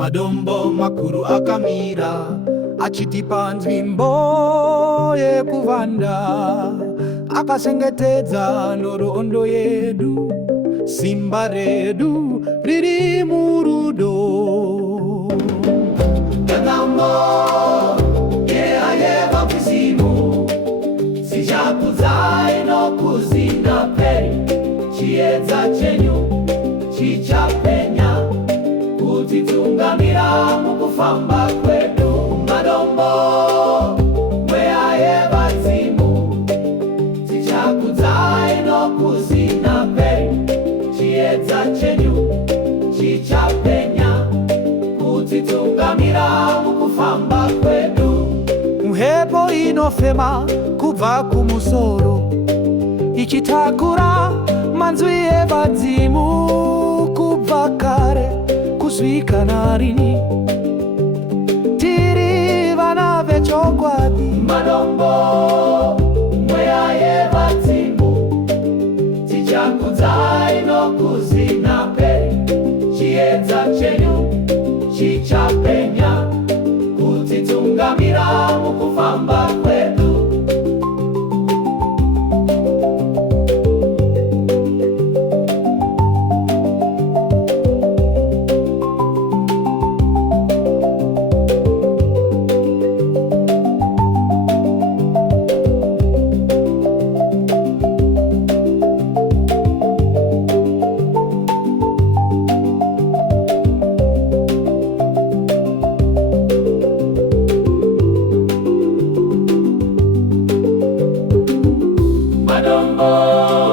madombo makuru akamira achitipa nzvimbo yekuvanda, akasengetedza nhoroondo yedu, simba redu riri murudo. Nyangambo yehayeva kuzimu sichakudzai nokuzinda peri, chiedza chenyu chichapenya kutitungamira mukufamba kwedu. Madombo mwehayeva dzimu sichakudzai nokuzinda peri, chiedza chenyu chichapenya kutitungamira mukufamba kwedu. Mhepo inofema kubva kumusoro ichitakura manzwi evadzimu, kubva kare kusvika narini tiri vana vechokwadi. Madombo mwehayeva dzimu tichakudzai nokuzinda peri, chiedza chenyu chichapenya kutitungamira mukufamba kwedu. Madombo